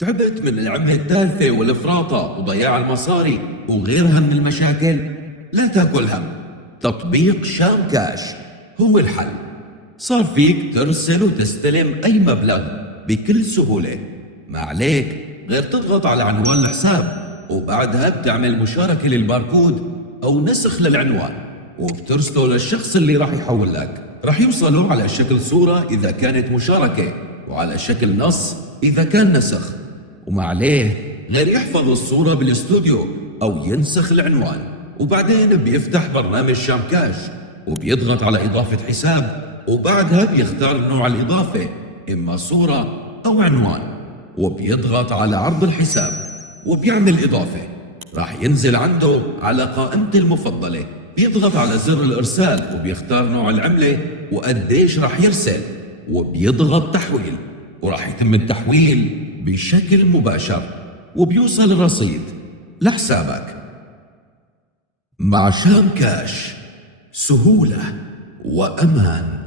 تعبت من العملة الثالثة والإفراطة وضياع المصاري وغيرها من المشاكل؟ لا تاكل هم. تطبيق شام كاش هو الحل. صار فيك ترسل وتستلم أي مبلغ بكل سهولة، ما عليك غير تضغط على عنوان الحساب وبعدها بتعمل مشاركة للباركود أو نسخ للعنوان وبترسله للشخص اللي راح يحول لك. راح يوصلوا على شكل صورة إذا كانت مشاركة، وعلى شكل نص إذا كان نسخ، وما عليه غير يحفظ الصورة بالاستوديو أو ينسخ العنوان. وبعدين بيفتح برنامج شام كاش وبيضغط على إضافة حساب، وبعدها بيختار نوع الإضافة، إما صورة أو عنوان، وبيضغط على عرض الحساب وبيعمل إضافة. راح ينزل عنده على قائمته المفضلة، بيضغط على زر الإرسال وبيختار نوع العملة وقديش راح يرسل، وبيضغط تحويل، وراح يتم التحويل بشكل مباشر وبيوصل الرصيد لحسابك. مع شام كاش سهولة وأمان.